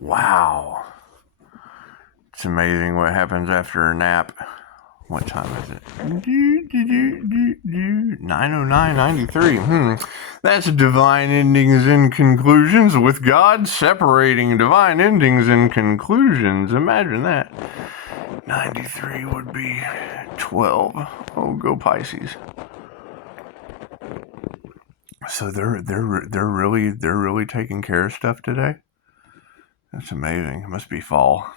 Wow. It's amazing what happens after a nap. What time is it? 9:09:93. That's divine endings and conclusions with God separating divine endings and conclusions. Imagine that. 93 would be 12. Oh, go Pisces. So they're really taking care of stuff today. That's amazing. It must be fall.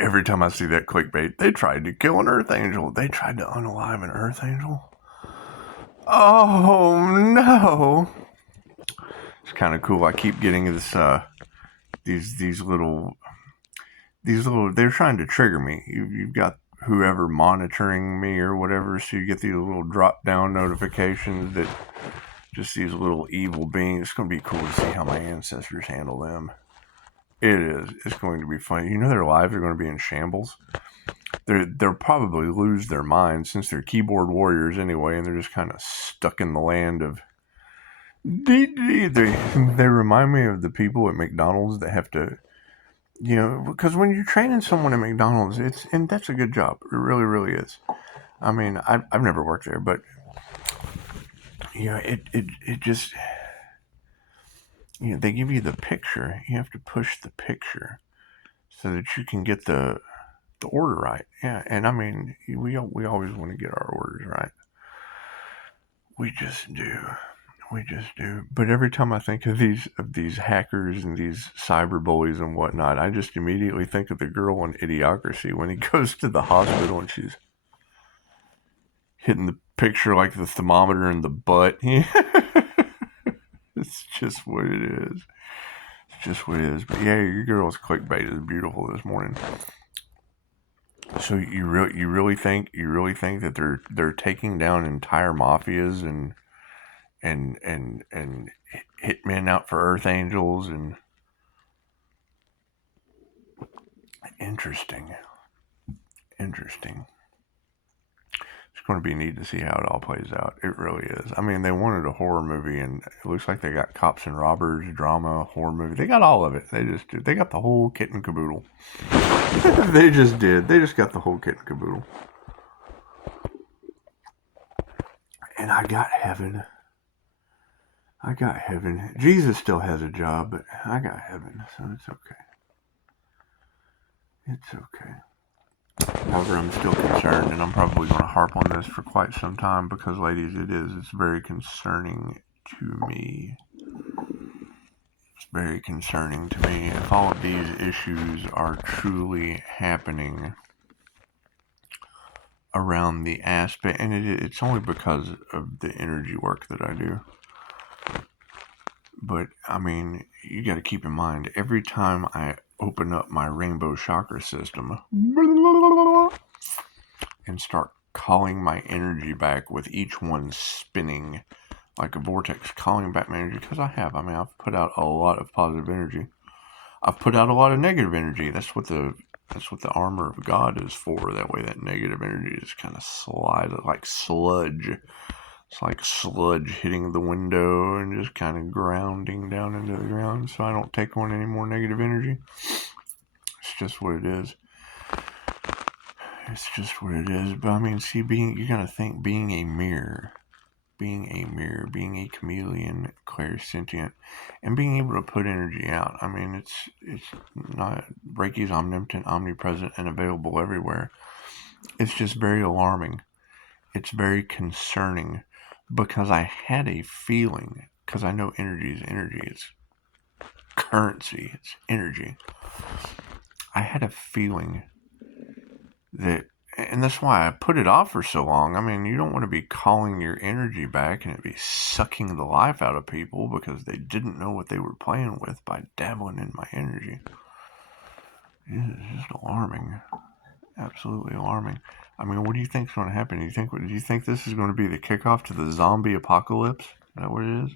Every time I see that clickbait, they tried to kill an Earth Angel. They tried to unalive an Earth Angel. Oh no! It's kind of cool. I keep getting this. These little. They're trying to trigger me. You've got whoever monitoring me or whatever, so you get these little drop down notifications that just these little evil beings. It's going to be cool to see how my ancestors handle them. It is. It's going to be funny. You know their lives are going to be in shambles. They'll probably lose their minds since they're keyboard warriors anyway, and they're just kind of stuck in the land of. They remind me of the people at McDonald's that have to, because when you're training someone at McDonald's, and that's a good job. It really, really is. I mean, I've never worked there, but it just. They give you the picture. You have to push the picture so that you can get the order right. Yeah, and I mean, we always want to get our orders right. We just do. But every time I think of these hackers and these cyber bullies and whatnot, I just immediately think of the girl in Idiocracy when he goes to the hospital and she's hitting the picture like the thermometer in the butt. It's just what it is. But yeah, your girl's clickbait is beautiful this morning. So you really think that they're taking down entire mafias and hitmen out for Earth Angels and interesting. It's going to be neat to see how it all plays out. It really is. I mean, they wanted a horror movie, and it looks like they got cops and robbers, drama, horror movie. They got all of it. They got the whole kit and caboodle. They just did. They just got the whole kit and caboodle. And I got heaven. Jesus still has a job, but I got heaven, so it's okay. However, I'm still concerned, and I'm probably going to harp on this for quite some time because, ladies, it's very concerning to me. It's very concerning to me if all of these issues are truly happening around the aspect, and it's only because of the energy work that I do. But, I mean, you got to keep in mind, every time I open up my rainbow chakra system and start calling my energy back with each one spinning like a vortex, calling back my energy, because I've put out a lot of positive energy. I've put out a lot of negative energy. That's what the armor of God is for. That way that negative energy just kind of slides like sludge. It's like sludge hitting the window and just kind of grounding down into the ground so I don't take on any more negative energy. It's just what it is. But I mean, see, you gotta think being a mirror, being a chameleon, clairsentient, and being able to put energy out. I mean, it's not, Reiki's omnipotent, omnipresent, and available everywhere. It's just very alarming. It's very concerning because I had a feeling, because I know energy is energy. It's currency. It's energy. I had a feeling that, and that's why I put it off for so long. I mean, you don't want to be calling your energy back and it be sucking the life out of people because they didn't know what they were playing with by dabbling in my energy. It's just alarming. Absolutely alarming. I mean, what do you think is going to happen? Do you think this is going to be the kickoff to the zombie apocalypse? Is that what it is?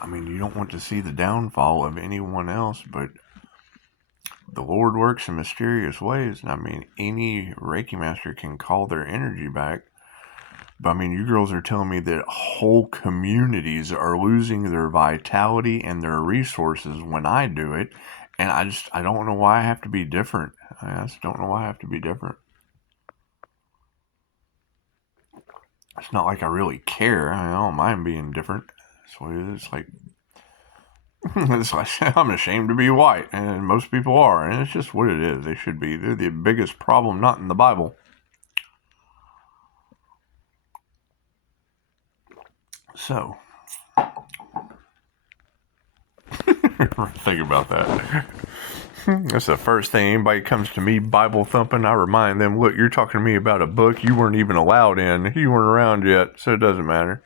I mean, you don't want to see the downfall of anyone else, but the Lord works in mysterious ways. And I mean, any Reiki master can call their energy back But I mean, you girls are telling me that whole communities are losing their vitality and their resources when I do it. And I don't know why I have to be different. I just don't know why I have to be different. It's not like I really care. I don't mind being different. That's what it is. It's like I'm ashamed to be white, and most people are, and it's just what it is. They should be. They're the biggest problem, not in the Bible. So, think about that. That's the first thing anybody comes to me Bible thumping, I remind them, look, you're talking to me about a book you weren't even allowed in. You weren't around yet, so it doesn't matter.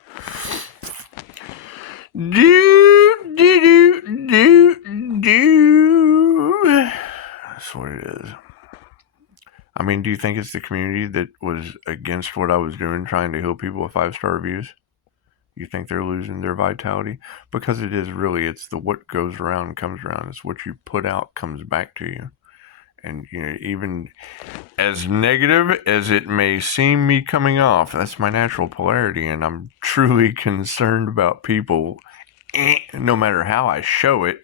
That's what it is. I mean, do you think it's the community that was against what I was doing, trying to heal people with 5-star reviews? You think they're losing their vitality? Because it is really, it's the what goes around comes around. It's what you put out comes back to you. And, you know, even as negative as it may seem me coming off, that's my natural polarity. And I'm truly concerned about people, no matter how I show it.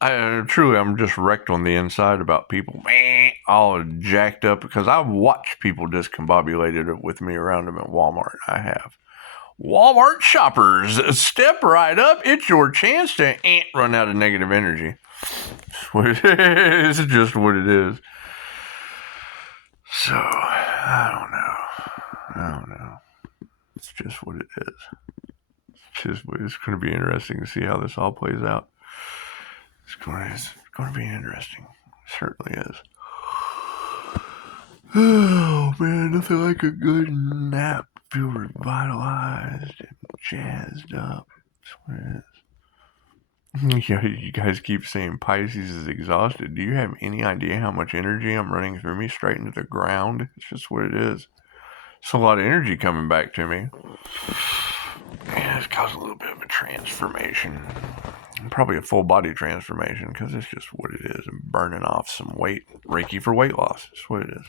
I'm just wrecked on the inside about people, all jacked up, because I've watched people discombobulated with me around them at Walmart. I have. Walmart shoppers, step right up. It's your chance to run out of negative energy. That's what it is. It's just what it is. So, I don't know. It's just what it is. It's going to be interesting to see how this all plays out. It's going to be interesting. It certainly is. Oh, man, nothing like a good nap. Feel revitalized and jazzed up. That's what it is. Yeah, you guys keep saying Pisces is exhausted. Do you have any idea how much energy I'm running through me straight into the ground? It's just what it is. It's a lot of energy coming back to me. Yeah, it's caused a little bit of a transformation. Probably a full body transformation, because it's just what it is. I'm burning off some weight. Reiki for weight loss. That's what it is.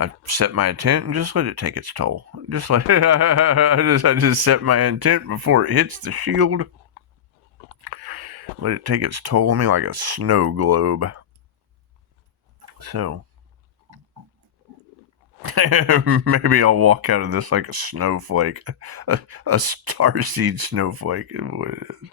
I set my intent and just let it take its toll. Just let it, I just set my intent before it hits the shield. Let it take its toll on me like a snow globe. So, maybe I'll walk out of this like a snowflake. A starseed snowflake is what it is.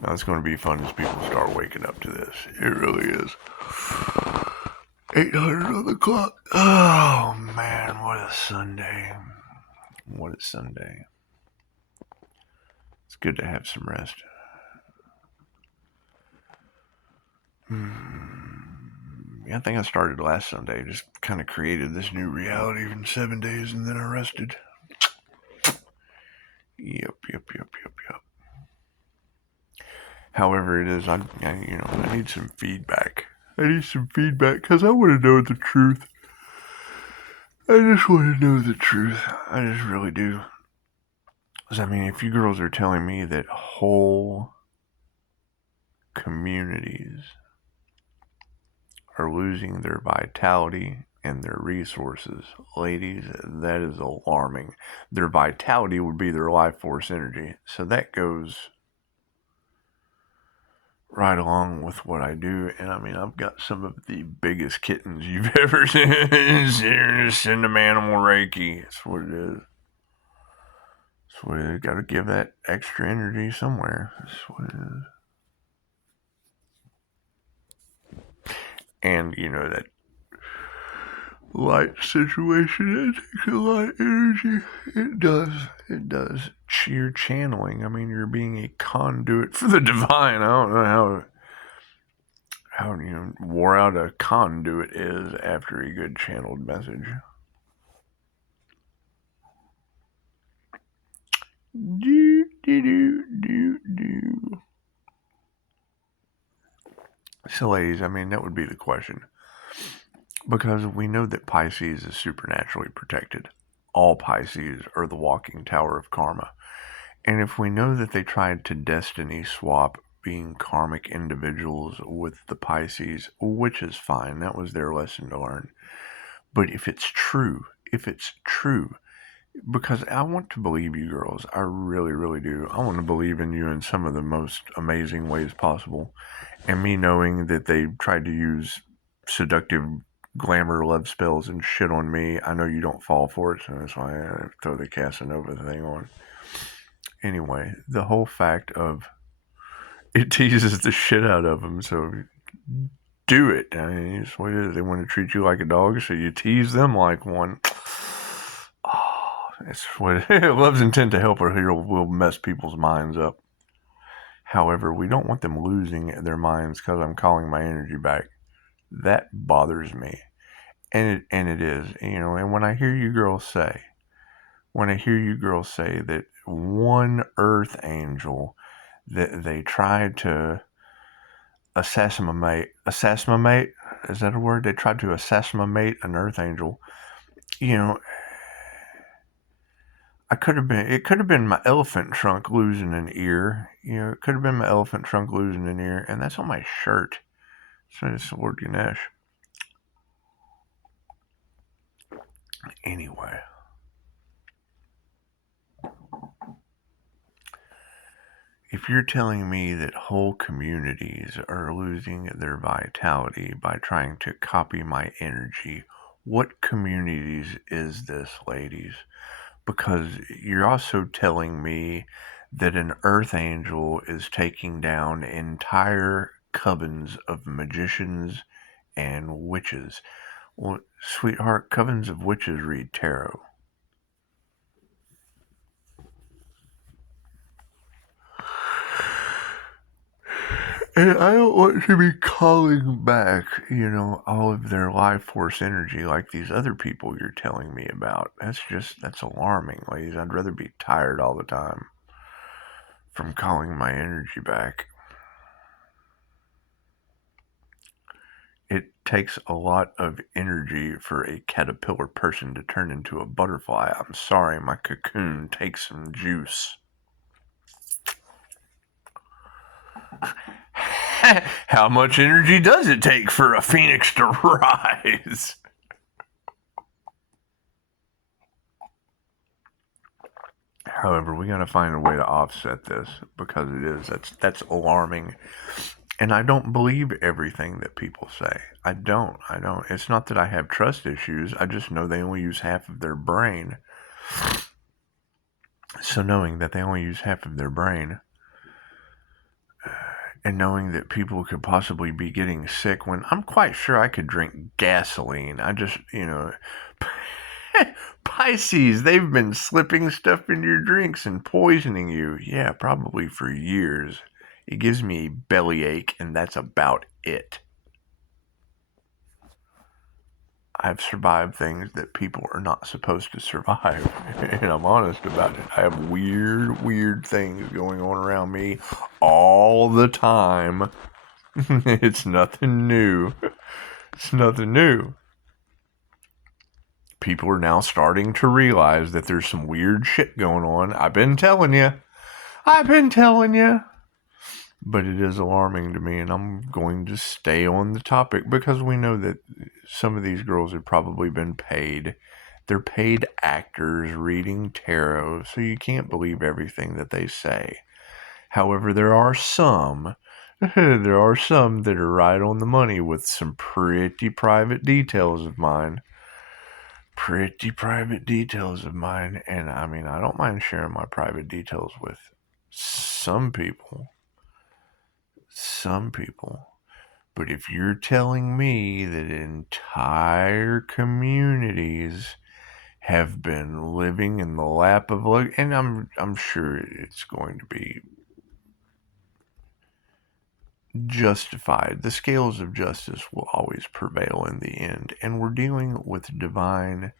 Now, it's going to be fun as people start waking up to this. It really is. 800 on the clock. Oh, man, what a Sunday. What a Sunday. It's good to have some rest. Yeah, I think I started last Sunday. Just kind of created this new reality in 7 days, and then I rested. Yep. However, it is, I need some feedback. Because I want to know the truth. I just want to know the truth. I just really do. Because, I mean, if you girls are telling me that whole communities are losing their vitality and their resources, ladies, that is alarming. Their vitality would be their life force energy. So that goes right along with what I do. And I mean, I've got some of the biggest kittens you've ever seen. Send them animal Reiki. That's what it is. That's what it is. Got to give that extra energy somewhere. That's what it is. And, you know, that light situation, it takes a lot of energy. It does. Sheer channeling. I mean, you're being a conduit for the divine. I don't know how wore out a conduit is after a good channeled message. Do. So, ladies, I mean, that would be the question. Because we know that Pisces is supernaturally protected. All Pisces are the walking tower of karma. And if we know that they tried to destiny swap being karmic individuals with the Pisces, which is fine. That was their lesson to learn. But if it's true, because I want to believe you girls. I really, really do. I want to believe in you in some of the most amazing ways possible. And me knowing that they tried to use seductive glamour love spells and shit on me, I know you don't fall for it, so that's why I throw the Casanova thing on. Anyway, the whole fact of it teases the shit out of them, so do it. I mean, it's what it is. They want to treat you like a dog, so you tease them like one. Oh, it's what love's intent to help or will mess people's minds up. However, we don't want them losing their minds because I'm calling my energy back. That bothers me. And it is, and when I hear you girls say that one earth angel that they tried to assassinate, is that a word? They tried to assassinate an earth angel. It could have been my elephant trunk losing an ear. It could have been my elephant trunk losing an ear, and that's on my shirt. So it's Lord Ganesh. Anyway. If you're telling me that whole communities are losing their vitality by trying to copy my energy, what communities is this, ladies? Because you're also telling me that an earth angel is taking down entire covens of magicians and witches. Well, sweetheart, covens of witches read tarot. And I don't want to be calling back, all of their life force energy like these other people you're telling me about. That's alarming, ladies. I'd rather be tired all the time from calling my energy back. It takes a lot of energy for a caterpillar person to turn into a butterfly. I'm sorry, my cocoon takes some juice. How much energy does it take for a phoenix to rise? However, we got to find a way to offset this because that's alarming. And I don't believe everything that people say. I don't. It's not that I have trust issues. I just know they only use half of their brain. So knowing that they only use half of their brain, and knowing that people could possibly be getting sick when I'm quite sure I could drink gasoline. I just, Pisces, they've been slipping stuff in your drinks and poisoning you. Yeah, probably for years. It gives me a bellyache, and that's about it. I've survived things that people are not supposed to survive, and I'm honest about it. I have weird things going on around me all the time. It's nothing new. It's nothing new. People are now starting to realize that there's some weird shit going on. I've been telling you. But it is alarming to me, and I'm going to stay on the topic because we know that some of these girls have probably been paid. They're paid actors reading tarot, so you can't believe everything that they say. However, there are some that are right on the money with some pretty private details of mine. And I mean, I don't mind sharing my private details with some people. But if you're telling me that entire communities have been living in the lap of luck, and I'm sure it's going to be justified. The scales of justice will always prevail in the end, and we're dealing with divine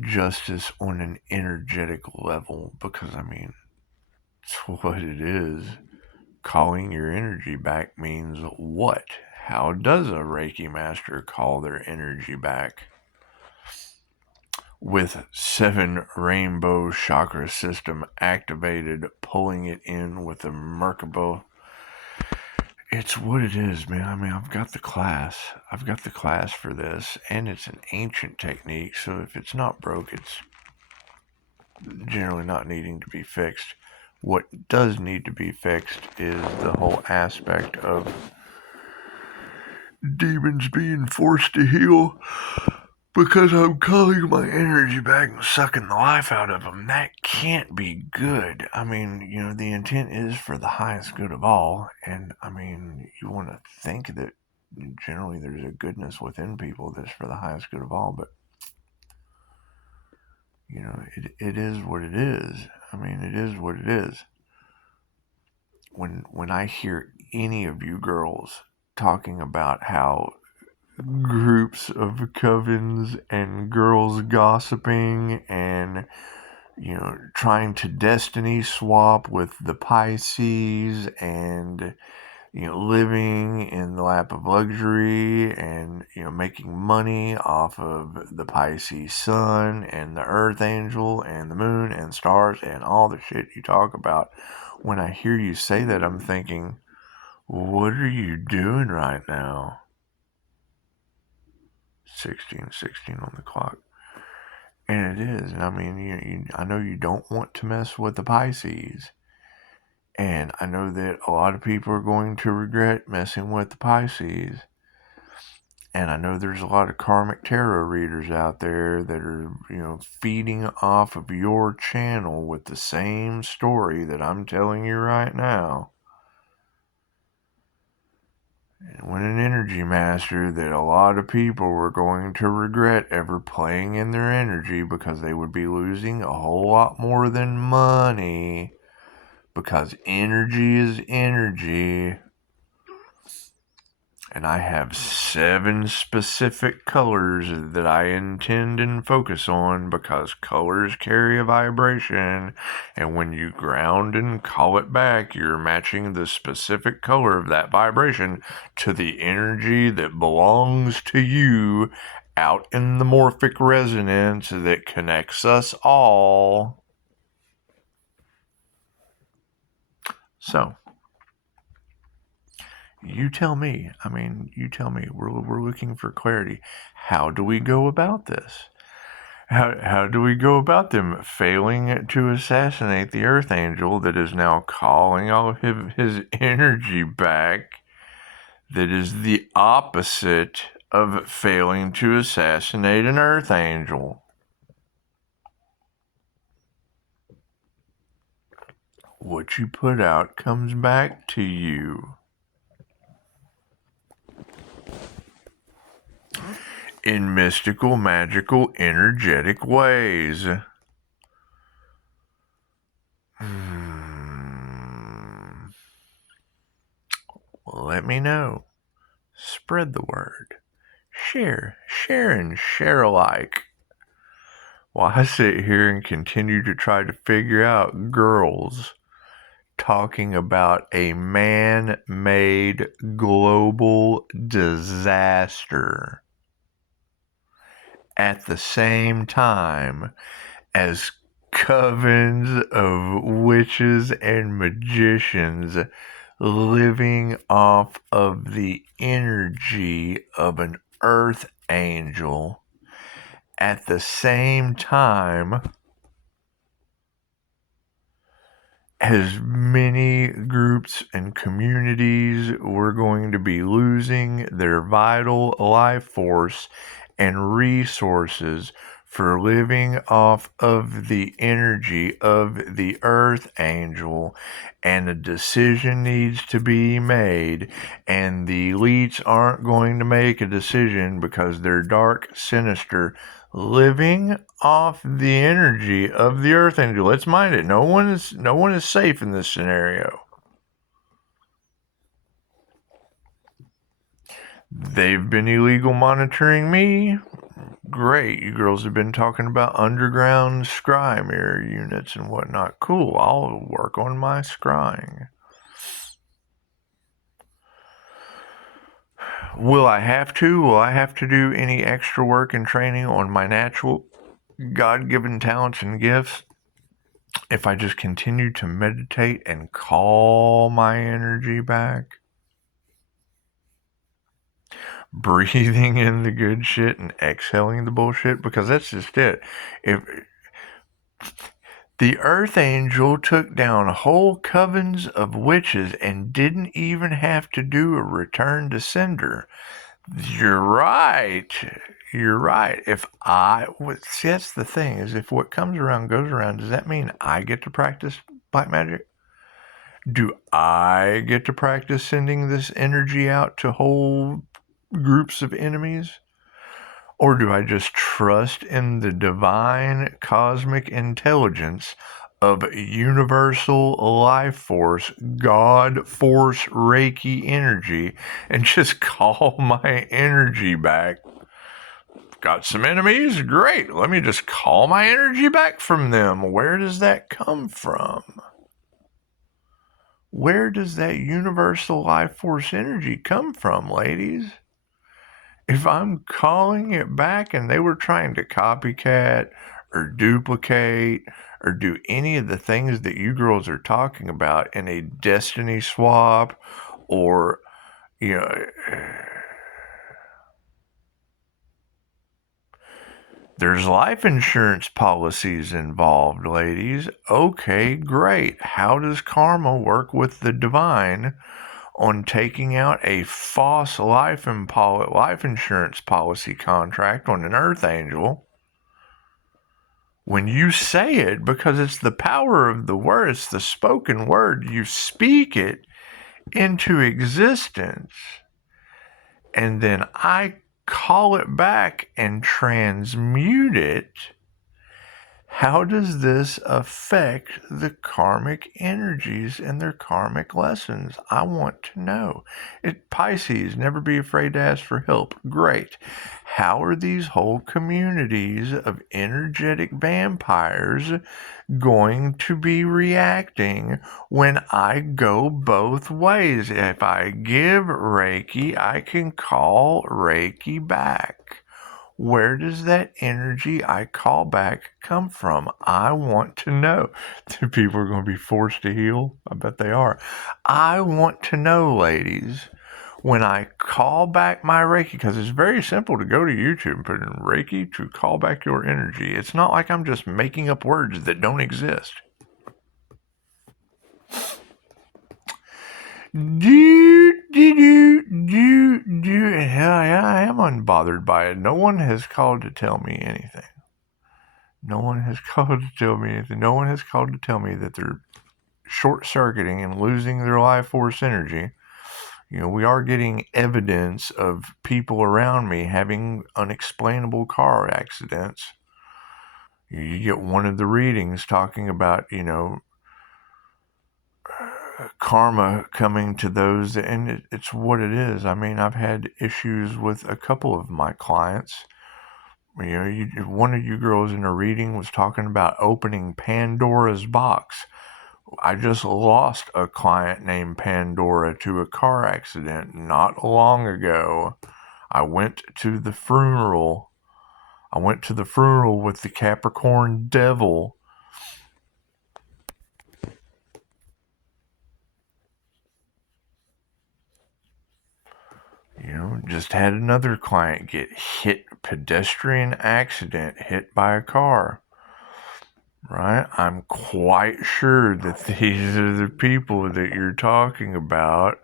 justice on an energetic level because, I mean, it's what it is. Calling your energy back means what? How does a Reiki master call their energy back? With 7 rainbow chakra system activated, pulling it in with a Merkaba It's what it is, man. I mean, I've got the class. I've got the class for this, and it's an ancient technique, so if it's not broke, it's generally not needing to be fixed. What does need to be fixed is the whole aspect of demons being forced to heal because I'm calling my energy back and sucking the life out of them. That can't be good. I mean, the intent is for the highest good of all, and I mean, you want to think that generally there's a goodness within people that's for the highest good of all, but it is what it is. I mean, it is what it is. When I hear any of you girls talking about how groups of covens and girls gossiping and trying to destiny swap with the Pisces and living in the lap of luxury and making money off of the Pisces sun and the earth angel and the moon and stars and all the shit you talk about. When I hear you say that, I'm thinking, what are you doing right now? 16:16 on the clock. And it is. I mean, I know you don't want to mess with the Pisces. And I know that a lot of people are going to regret messing with the Pisces. And I know there's a lot of karmic tarot readers out there that are, feeding off of your channel with the same story that I'm telling you right now. When an energy master that a lot of people were going to regret ever playing in their energy because they would be losing a whole lot more than money, because energy is energy. And I have 7 specific colors that I intend and focus on because colors carry a vibration. And when you ground and call it back, you're matching the specific color of that vibration to the energy that belongs to you out in the morphic resonance that connects us all. So, you tell me. I mean, you tell me. We're looking for clarity. How do we go about this? How do we go about them failing to assassinate the Earth Angel that is now calling all of his energy back? That is the opposite of failing to assassinate an Earth Angel. What you put out comes back to you. In mystical, magical, energetic ways. Let me know. Spread the word. Share and share alike. While I sit here and continue to try to figure out girls talking about a man-made global disaster at the same time as covens of witches and magicians living off of the energy of an earth angel at the same time as many groups and communities were going to be losing their vital life force and resources for living off of the energy of the earth angel, and a decision needs to be made, and the elites aren't going to make a decision because they're dark, sinister, living off the energy of the earth angel. Let's mind it. No one is safe in this scenario. They've been illegal monitoring me. Great. You girls have been talking about underground scry mirror units and whatnot. Cool. I'll work on my scrying. Will I have to? Will I have to do any extra work and training on my natural God-given talents and gifts if I just continue to meditate and call my energy back? breathing in the good shit and exhaling the bullshit, because that's just it. If the Earth Angel took down whole covens of witches and didn't even have to do a return to sender. You're right. You're right. See, that's the thing, is if what comes around goes around, does that mean I get to practice black magic? Do I get to practice sending this energy out to whole groups of enemies? Or do I just trust in the divine cosmic intelligence of universal life force, God force, Reiki energy, and just call my energy back? Got some enemies? Great. Let me just call my energy back from them. Where does that come from? Where does that universal life force energy come from, ladies? If I'm calling it back and they were trying to copycat or duplicate or do any of the things that you girls are talking about in a destiny swap, or, you know, there's life insurance policies involved, ladies. Okay, great. How does karma work with the divine on taking out a false life insurance policy contract on an earth angel? When you say it, because it's the power of the word, it's the spoken word, you speak it into existence, and then I call it back and transmute it. How does this affect the karmic energies and their karmic lessons? I want to know. Pisces, never be afraid to ask for help. Great. How are these whole communities of energetic vampires going to be reacting when I go both ways? If I give Reiki, I can call Reiki back. Where does that energy I call back come from? I want to know. Do people are going to be forced to heal? I bet they are. I want to know, ladies, when I call back my Reiki, because it's very simple to go to YouTube and put in Reiki to call back your energy. It's not like I'm just making up words that don't exist. Hell yeah, I am unbothered by it. No one has called to tell me anything. No one has called to tell me anything. No one has called to tell me that they're short-circuiting and losing their life force energy. You know, we are getting evidence of people around me having unexplainable car accidents. You get one of the readings talking about, you know, karma coming to those, and it's what it is. I mean, I've had issues with a couple of my clients. You know, one of you girls in a reading was talking about opening Pandora's box. I just lost a client named Pandora to a car accident not long ago. I went to the funeral. With the Capricorn devil. You know, just had another client get pedestrian accident, hit by a car. Right? I'm quite sure that these are the people that you're talking about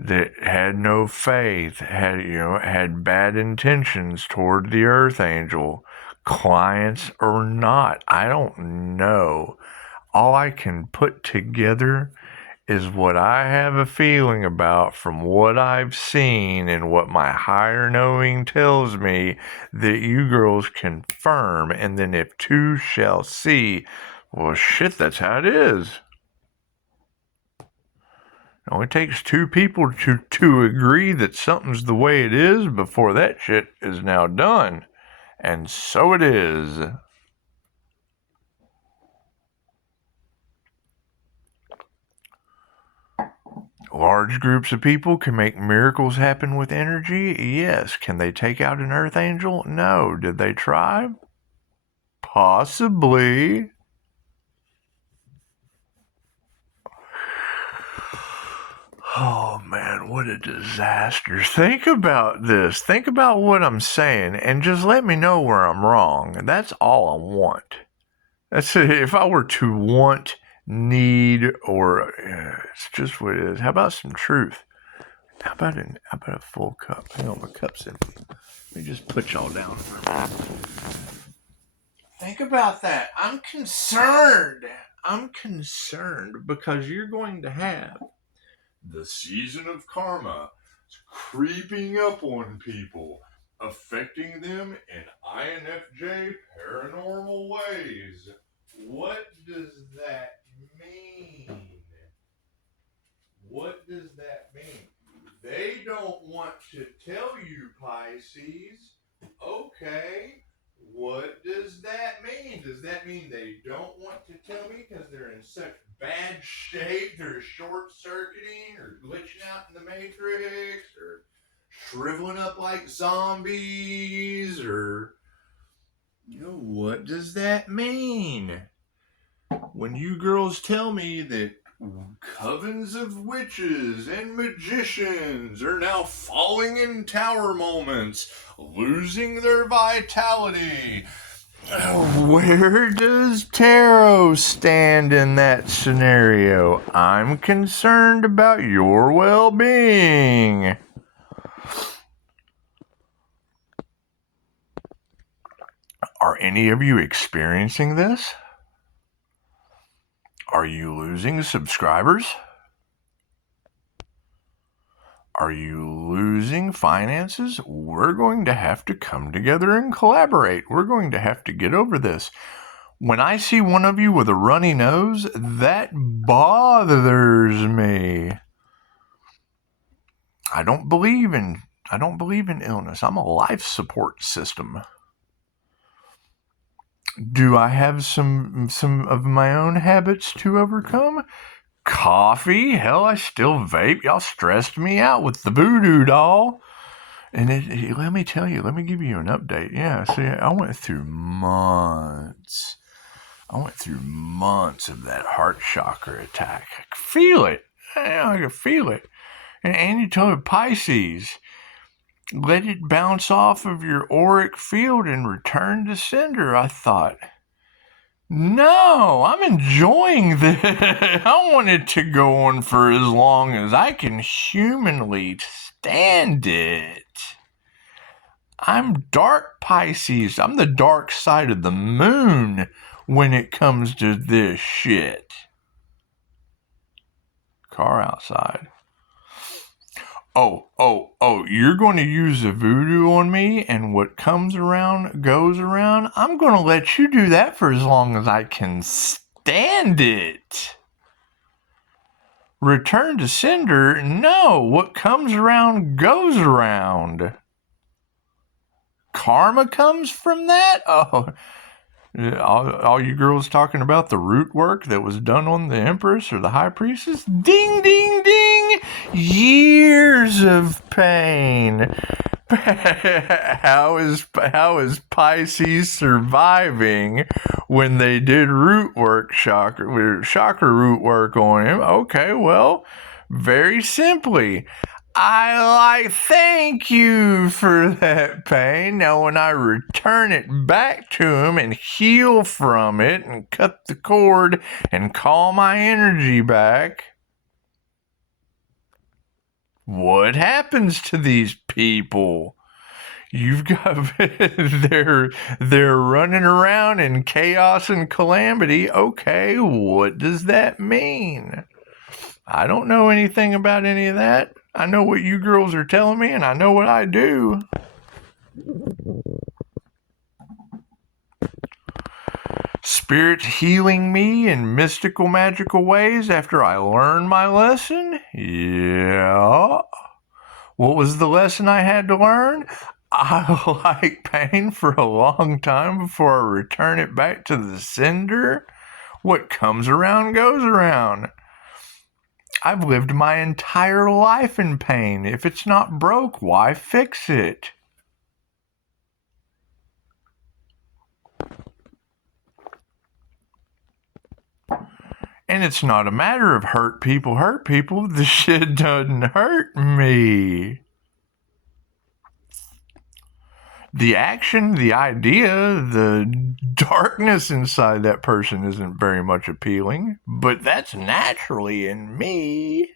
that had no faith, had bad intentions toward the earth angel, clients or not. I don't know. All I can put together is what I have a feeling about from what I've seen and what my higher knowing tells me that you girls confirm. And then if two shall see, well, shit, that's how it is. It only takes two people to agree that something's the way it is before that shit is now done. And so it is. Large groups of people can make miracles happen with energy? Yes. Can they take out an earth angel? No. Did they try? Possibly. Oh man, what a disaster. Think about this. Think about what I'm saying and just let me know where I'm wrong. That's all I want. That's it. If I were to want, need, or it's just what it is. How about some truth? How about a full cup? Hang on, my cup's empty. Let me just put y'all down for a minute. Think about that. I'm concerned. I'm concerned because you're going to have the season of karma creeping up on people, affecting them in INFJ paranormal ways. What does that mean? What does that mean? They don't want to tell you, Pisces. Okay, what does that mean? Does that mean they don't want to tell me because they're in such bad shape, they're short-circuiting or glitching out in the matrix or shriveling up like zombies or, what does that mean? When you girls tell me that covens of witches and magicians are now falling in tower moments, losing their vitality, where does tarot stand in that scenario? I'm concerned about your well-being. Are any of you experiencing this? Are you losing subscribers? Are you losing finances? We're going to have to come together and collaborate. We're going to have to get over this. When I see one of you with a runny nose, that bothers me. I don't believe in illness. I'm a life support system. Do I have some of my own habits to overcome? Coffee? Hell, I still vape. Y'all stressed me out with the voodoo doll. And let me give you an update. Yeah, see, I went through months of that heart chakra attack. I could feel it. I could feel it. And you told Pisces, let it bounce off of your auric field and return to sender. I thought, no, I'm enjoying this. I want it to go on for as long as I can humanly stand it. I'm dark Pisces. I'm the dark side of the moon when it comes to this shit. Car outside. Oh, you're going to use the voodoo on me and what comes around goes around? I'm going to let you do that for as long as I can stand it. Return to sender? No, what comes around goes around. Karma comes from that? Oh, all you girls talking about the root work that was done on the Empress or the HighPriestess? Ding, ding, ding! Years of pain. How is Pisces surviving when they did root work, chakra root work on him? Okay, well, very simply, thank you for that pain. Now, when I return it back to him and heal from it and cut the cord and call my energy back, what happens to these people? You've got they're running around in chaos and calamity. Okay, what does that mean? I don't know anything about any of that. I know what you girls are telling me, and I know what I do. Spirit healing me in mystical, magical ways after I learned my lesson? Yeah. What was the lesson I had to learn? I like pain for a long time before I return it back to the sender. What comes around goes around. I've lived my entire life in pain. If it's not broke, why fix it? And it's not a matter of hurt people. The shit doesn't hurt me. The action, the idea, the darkness inside that person isn't very much appealing, but that's naturally in me.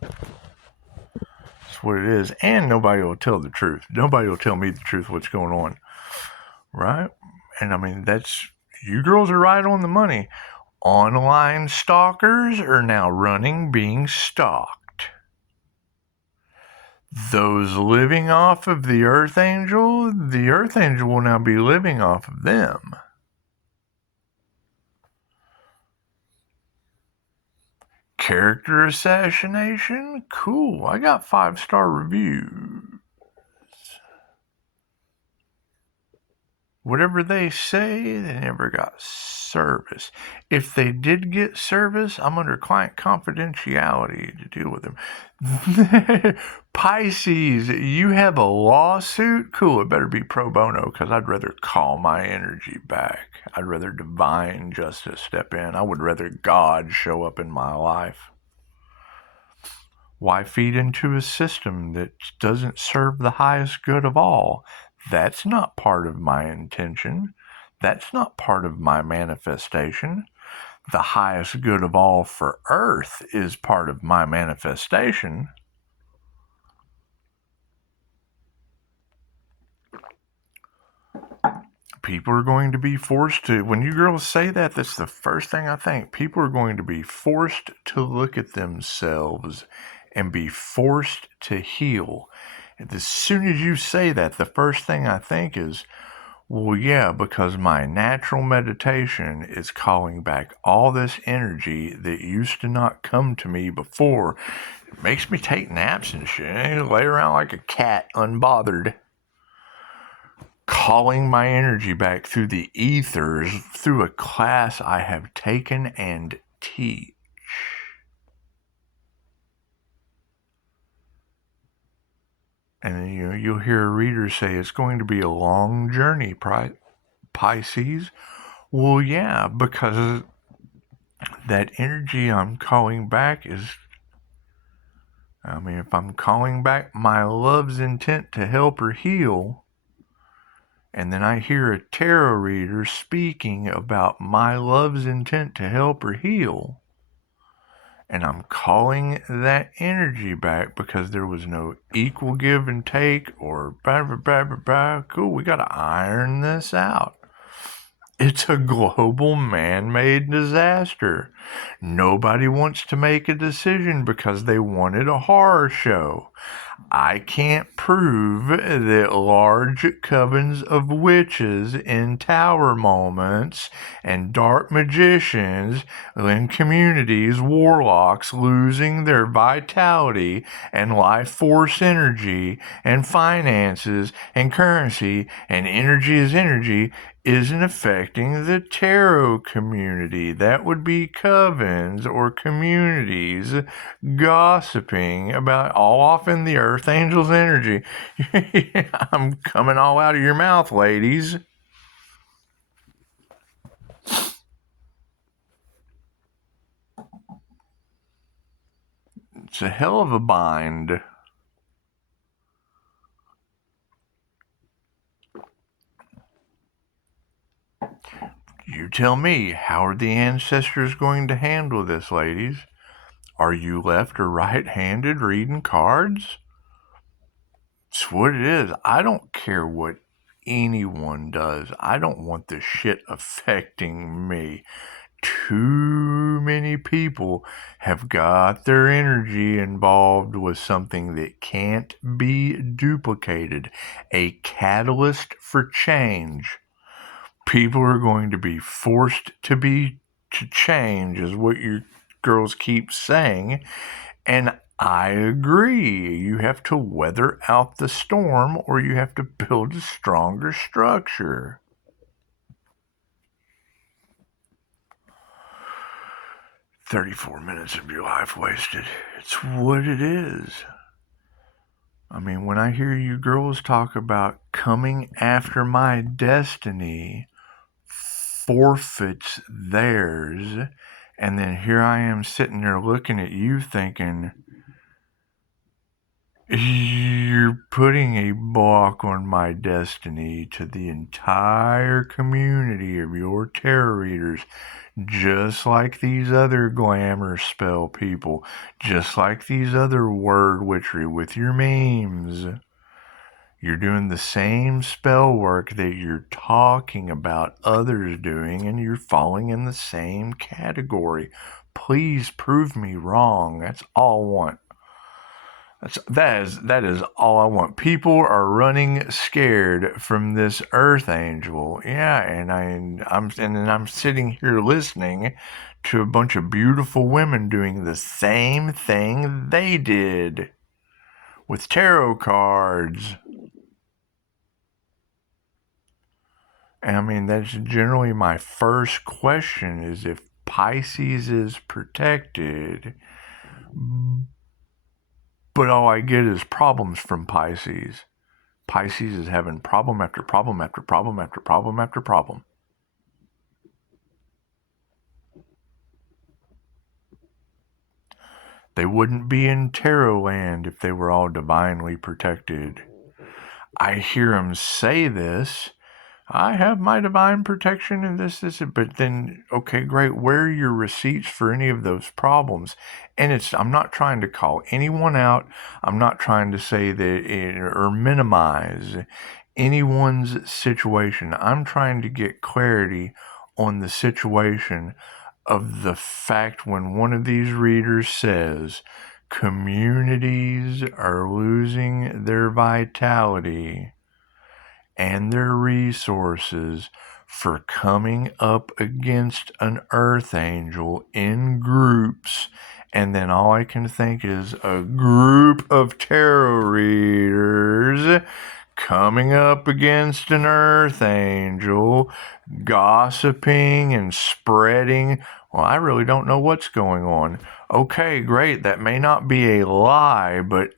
That's what it is. And nobody will tell the truth. Nobody will tell me the truth, what's going on. Right? And I mean, you girls are right on the money. Online stalkers are now running being stalked. Those living off of the Earth Angel will now be living off of them. Character assassination? Cool. I got 5-star reviews. Whatever they say, they never got service. If they did get service, I'm under client confidentiality to deal with them. Pisces, you have a lawsuit? Cool, it better be pro bono, because I'd rather call my energy back. I'd rather divine justice step in. I would rather God show up in my life. Why feed into a system that doesn't serve the highest good of all? That's not part of my intention. That's not part of my manifestation. The highest good of all for Earth is part of my manifestation. People are going to be forced to, when you girls say that, that's the first thing I think. People are going to be forced to look at themselves and be forced to heal. And as soon as you say that, the first thing I think is, well, yeah, because my natural meditation is calling back all this energy that used to not come to me before. It makes me take naps and shit, lay around like a cat, unbothered. Calling my energy back through the ethers, through a class I have taken and teach. And you'll hear a reader say, it's going to be a long journey, Pisces. Well, yeah, because that energy I'm calling back is, if I'm calling back my love's intent to help or heal, and then I hear a tarot reader speaking about my love's intent to help or heal, and I'm calling that energy back because there was no equal give and take or cool, we gotta iron this out. It's a global man-made disaster. Nobody wants to make a decision because they wanted a horror show. I can't prove that large covens of witches in tower moments and dark magicians in communities, warlocks losing their vitality and life force energy and finances and currency and energy is energy isn't affecting the tarot community. That would be covens or communities gossiping about all off in the earth angel's energy. I'm coming all out of your mouth, ladies. It's a hell of a bind. You tell me, how are the ancestors going to handle this, ladies? Are you left or right-handed reading cards? It's what it is. I don't care what anyone does. I don't want this shit affecting me. Too many people have got their energy involved with something that can't be duplicated. A catalyst for change. People are going to be forced to change, is what you girls keep saying. And I agree. You have to weather out the storm or you have to build a stronger structure. "34 minutes of your life wasted." It's what it is. When I hear you girls talk about coming after my destiny forfeits theirs And then here I am sitting there looking at you thinking, you're putting a block on my destiny to the entire community of your tarot readers, just like these other glamour spell people, just like these other word witchery with your memes. You're doing the same spell work that you're talking about others doing, and you're falling in the same category. Please prove me wrong. That's all I want. That is all I want. People are running scared from this Earth Angel. Yeah, and I'm sitting here listening to a bunch of beautiful women doing the same thing they did with tarot cards. And I mean, that's generally my first question is if Pisces is protected, but all I get is problems from Pisces. Pisces is having problem after problem after problem after problem after problem. They wouldn't be in tarot land if they were all divinely protected. I hear them say this. I have my divine protection and this, but then, okay, great. Where are your receipts for any of those problems? And I'm not trying to call anyone out. I'm not trying to say that or minimize anyone's situation. I'm trying to get clarity on the situation of the fact when one of these readers says communities are losing their vitality and their resources for coming up against an earth angel in groups. And then all I can think is a group of tarot readers coming up against an earth angel, gossiping and spreading. Well, I really don't know what's going on. Okay, great. That may not be a lie, but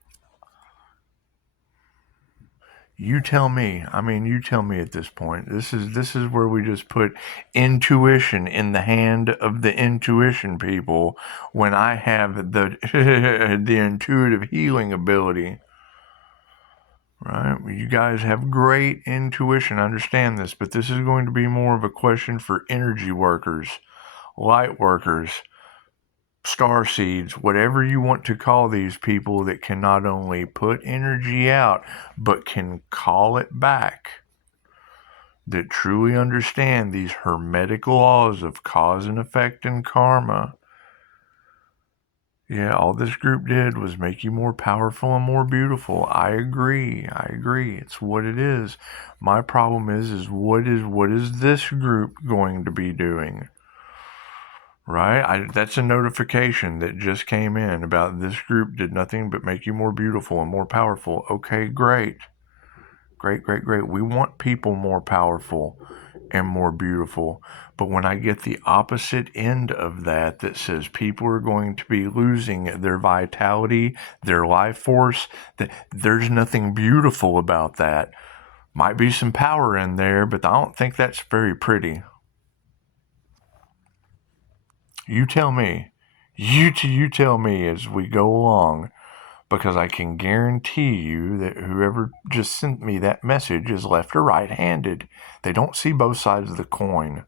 you tell me. I mean, you tell me at this point. This is where we just put intuition in the hand of the intuition people when I have the the intuitive healing ability. Right? You guys have great intuition. I understand this, but this is going to be more of a question for energy workers, light workers, star seeds, whatever you want to call these people that can not only put energy out, but can call it back, that truly understand these hermetic laws of cause and effect and karma. Yeah, all this group did was make you more powerful and more beautiful. I agree. It's what it is. My problem is what is this group going to be doing? Right? That's a notification that just came in about this group did nothing but make you more beautiful and more powerful. Okay, great. Great. We want people more powerful and more beautiful. But when I get the opposite end of that says people are going to be losing their vitality, their life force, that there's nothing beautiful about that. Might be some power in there, but I don't think that's very pretty. You tell me. You tell me as we go along, because I can guarantee you that whoever just sent me that message is left or right-handed. They don't see both sides of the coin.